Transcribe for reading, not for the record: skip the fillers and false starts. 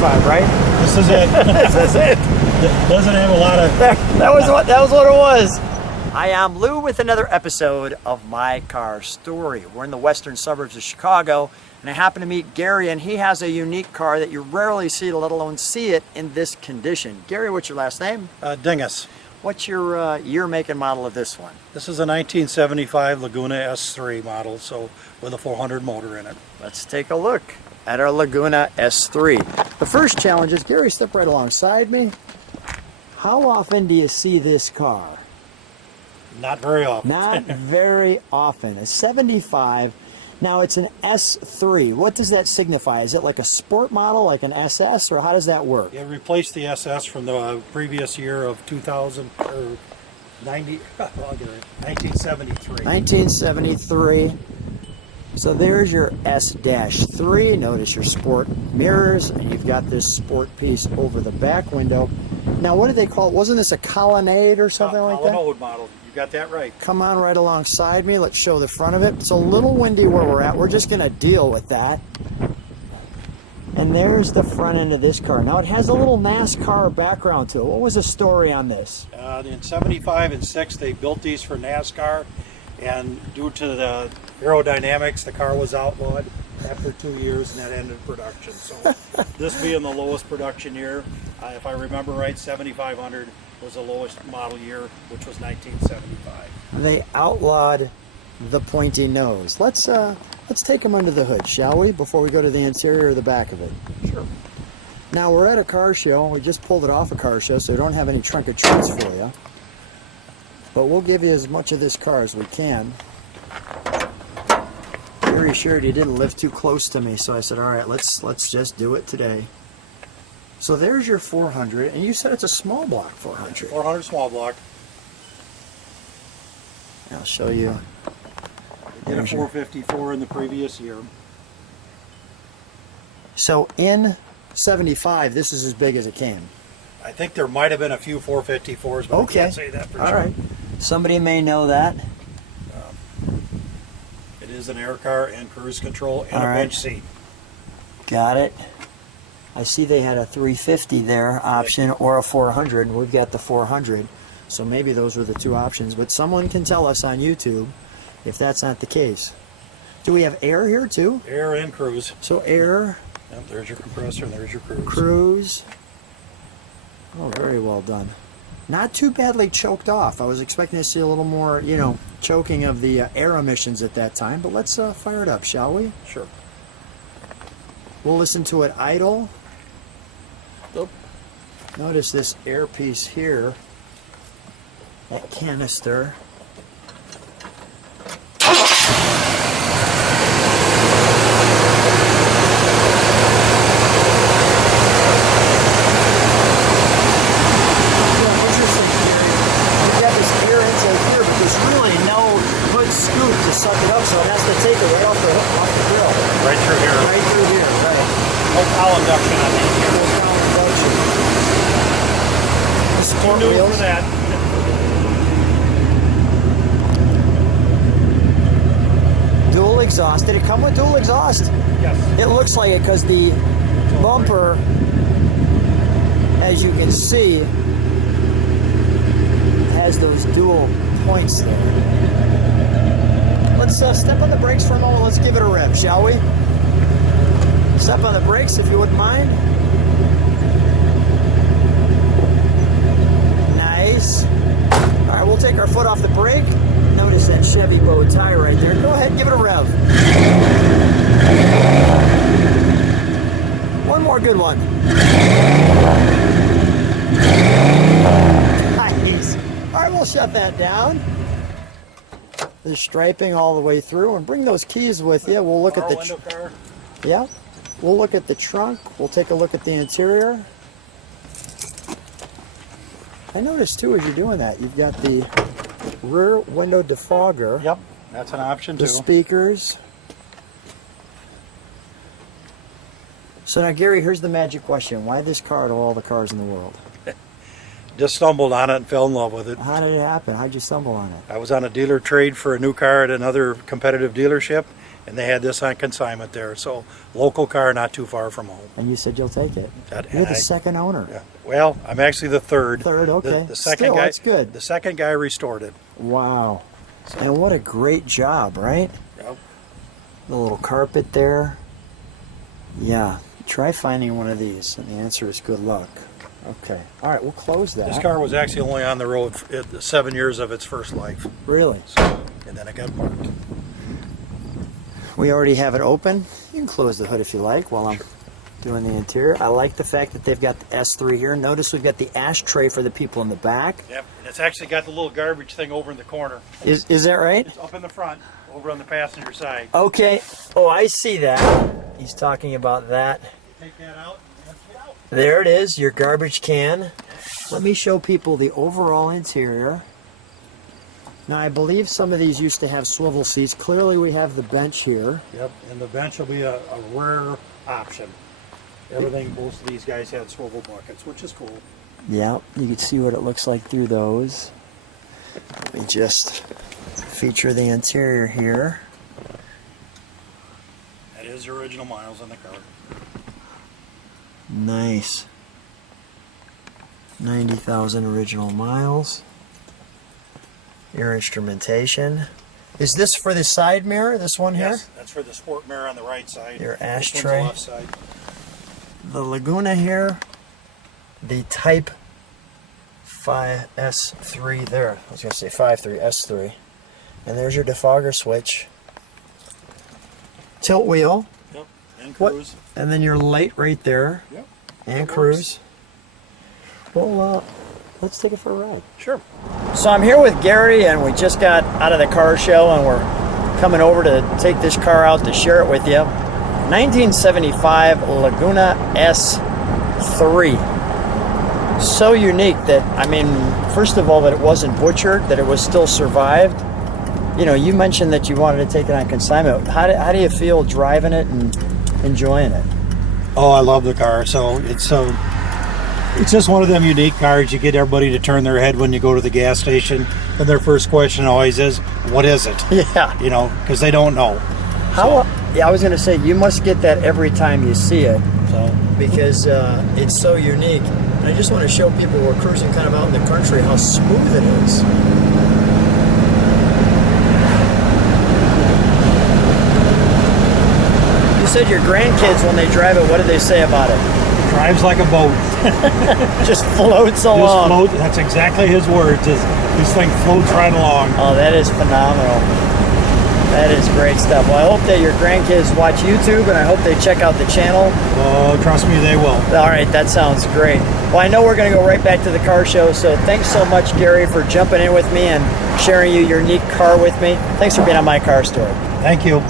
1975, right? This is it. This is it. Doesn't have a lot of... That was what it was. Hi, I'm Lou with another episode of My Car Story. We're in the western suburbs of Chicago, and I happen to meet Gary, and he has a unique car that you rarely see, let alone see it in this condition. Gary, what's your last name? Dingus. What's your year, make, and model of this one? This is a 1975 Laguna S-3 model, so with a 400 motor in it. Let's take a look at our Laguna S-3. The first challenge is, Gary, step right alongside me. How often do you see this car? Not very often. Not very often. A 75. Now it's an S3. What does that signify? Is it like a sport model, like an SS, or how does that work? It replaced the SS from the previous year of 2000 or 1973. 1973. So there's your S-3. Notice your sport mirrors, and you've got this sport piece over the back window. Now, what did they call it? Wasn't this a colonnade or something like that? Colonnade model. You got that right. Come on right alongside me. Let's show the front of it. It's a little windy where we're at. We're just going to deal with that. And there's the front end of this car. Now, it has a little NASCAR background to it. What was the story on this? In 75 and 6, they built these for NASCAR, and due to the aerodynamics, the car was outlawed after 2 years, and that ended production. So this being the lowest production year, if I remember right, 7500 was the lowest model year, which was 1975. They outlawed the pointy nose. Let's take them under the hood, shall we, before we go to the interior or the back of it? Sure. Now, we're at a car show. We just pulled it off a car show, so we don't have any trunk or treats for you. But we'll give you as much of this car as we can. Very assured he didn't live too close to me, so I said, all right, let's just do it today. So there's your 400, and you said it's a small block 400. 400 small block. I'll show you. We did a 454 in the previous year. So in 75, this is as big as it came. I think there might have been a few 454s, but Okay. I can't say that for All sure. right. Somebody may know that. It is an air car and cruise control and All a right. bench seat. Got it. I see they had a 350 there option or a 400, and we've got the 400. So maybe those were the two options, but someone can tell us on YouTube if that's not the case. Do we have air here too? Air and cruise. So air, Yep, there's your compressor and there's your cruise. cruise. Oh, very well done. Not too badly choked off. I was expecting to see a little more, choking of the air emissions at that time, but let's fire it up, shall we? Sure. We'll listen to it idle. Nope. Notice this air piece here, that canister. Suck it up, so it has to take it right off the grill. Right through here. Right through here, right. No cowl induction on these here. No cowl induction. The sport Too new wheels. for that. Dual exhaust. Did it come with dual exhaust? Yes. It looks like it because the bumper, as you can see, has those dual points there. Let's step on the brakes for a moment. Let's give it a rev, shall we? Step on the brakes if you wouldn't mind. Nice. All right, we'll take our foot off the brake. Notice that Chevy bow tie right there. Go ahead and give it a rev. One more good one. Nice. All right, we'll shut that down. The striping all the way through, and bring those keys with you. We'll look at the window car. yeah. We'll look at the trunk. We'll take a look at the interior. I noticed too as you're doing that, you've got the rear window defogger. Yep, that's an option The too. speakers. So now, Gary, here's the magic question: why this car to all the cars in the world? Just stumbled on it and fell in love with it. How did it happen? How'd you stumble on it? I was on a dealer trade for a new car at another competitive dealership, and they had this on consignment there. So local car, not too far from home. And you said you'll take it. You're the second owner. Yeah. Well, I'm actually the third. Third, okay. The second Still, guy, that's good. The second guy restored it. Wow. And what a great job, right? Yep. The little carpet there. Yeah. Try finding one of these, and the answer is good luck. Okay. All right, we'll close that. This car was actually only on the road for 7 years of its first life. Really? So, and then it got parked. We already have it open. You can close the hood if you like while I'm doing the interior. I like the fact that they've got the S-3 here. Notice we've got the ashtray for the people in the back. Yep, and it's actually got the little garbage thing over in the corner. Is that right? It's up in the front, over on the passenger side. Okay. Oh, I see that. He's talking about that. Take that out and empty it out. There it is, your garbage can. Let me show people the overall interior. Now, I believe some of these used to have swivel seats. Clearly, we have the bench here. Yep, and the bench will be a rare option. Everything, most of these guys had swivel buckets, which is cool. Yeah, you can see what it looks like through those. Let me just feature the interior here. That is the original miles on the car. Nice. 90,000 original miles. Your instrumentation. Is this for the side mirror, this one here? Yes, that's for the sport mirror on the right side. Your This one's ashtray. the left side. The Laguna here. The Type 5 S3 there. I was going to say 5.3, S3. And there's your defogger switch. Tilt wheel. Yep, and What? cruise. And then your light right there. Yep. And That cruise. Well, let's take it for a ride. Sure. So I'm here with Gary, and we just got out of the car show, and we're coming over to take this car out to share it with you. 1975 Laguna S3. So unique that, I mean, first of all, that it wasn't butchered, that it was still survived. You know, you mentioned that you wanted to take it on consignment. How do you feel driving it and enjoying it? Oh, I love the car. So it's just one of them unique cars. You get everybody to turn their head when you go to the gas station, and their first question always is, "What is it?" Yeah. You know, because they don't know. Yeah, I was going to say, you must get that every time you see it. So Because it's so unique. And I just want to show people we're cruising kind of out in the country how smooth it is. You said your grandkids, when they drive it, what do they say about it? drives like a boat. Just floats along. Just float. That's exactly his words. This thing floats right along. Oh, that is phenomenal. That is great stuff. Well, I hope that your grandkids watch YouTube, and I hope they check out the channel. Oh, trust me, they will. All right, that sounds great. Well, I know we're going to go right back to the car show, so thanks so much, Gary, for jumping in with me and sharing your unique car with me. Thanks for being on My Car Story. Thank you.